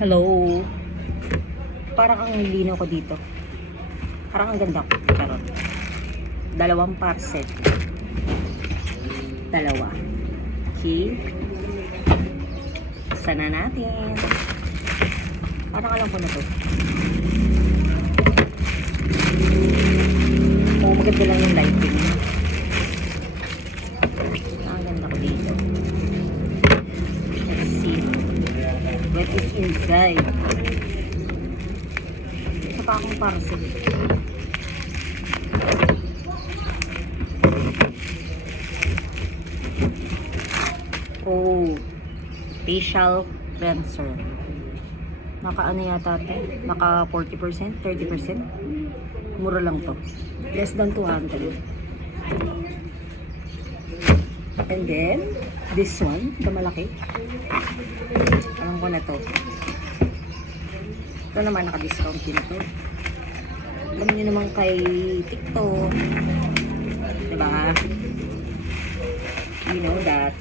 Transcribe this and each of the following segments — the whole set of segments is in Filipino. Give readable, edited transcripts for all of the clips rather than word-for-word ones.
Hello. Parang ang linaw ko dito. Parang ang ganda ko. Charot. Dalawang parcel. Dalawa. Okay. Sana natin. Parang alam ko na to. Oh, maganda lang yung lighting. Ang ganda ko dito. Let's see. What is inside? Ito pa akong parcel. Oh, facial cleanser. Naka ano yata ito? Naka 40%, 30%. Mura lang to. Less than 200. And then, this one, ito malaki. Alam ko na to. Ito naman naka-discount din to. Alam niyo naman kay TikTok. Diba? You know that.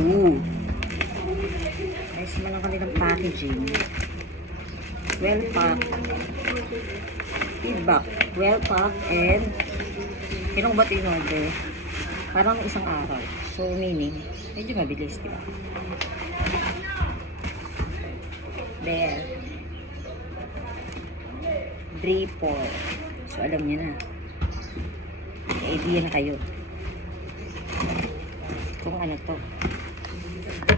Ooh. Nice naman ang kanilang packaging. Well packed. Feedback. Well packed and kinong ba ito in order? Parang isang araw. So meaning, medyo mabilis, diba? There. Drapor. So alam niyo na. May idea na kayo. Kung ano to.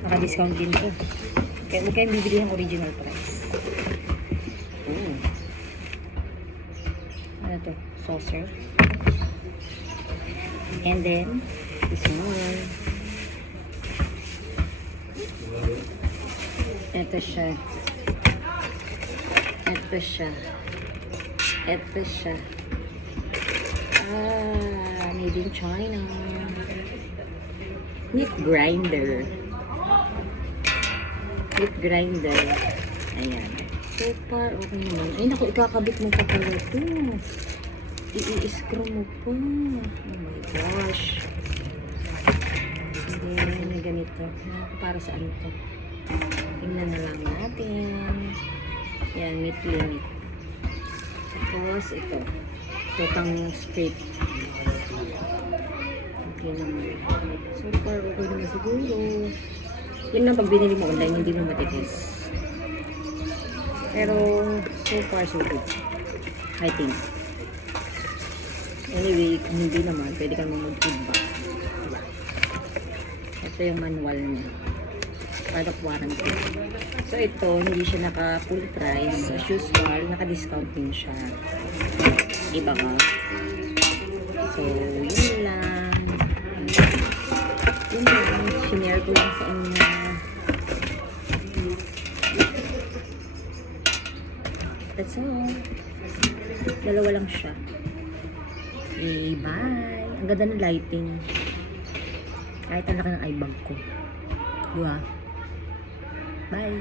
Naka-discount din to. Kaya huwag kayong bibili ng original price. Ooh. Ano to? Saucer. And then, this one. Ito siya. Ito siya. Ito siya. Ah, made in China. Meat grinder. Meat grinder. Ayan. So far, okay naman. Ay, naku, ikakabit mo pa pala ito. I-screw mo pa. Oh my gosh. And then, may ganito. Naku, para saan ito? Tingnan na lang natin. Ayan, meat limit. Tapos, ito. Ito pang straight. Okay naman. So far, okay naman siguro. Yun lang pag binili mo online, hindi mo matipis. Pero, so far, so good. I think. Anyway, kung hindi naman, pwede kang mag-feedback. Diba? Ito yung manual niya. Product warranty. So, ito, hindi siya naka-full price. As usual, naka-discount din siya. Diba ka? So, yun lang. Yun lang. Sinare ko lang sa inyo. That's all. Dalawa lang siya. Okay, bye. Ang ganda ng lighting. Kahit ang laki ng eye bag ko. Diba? Bye.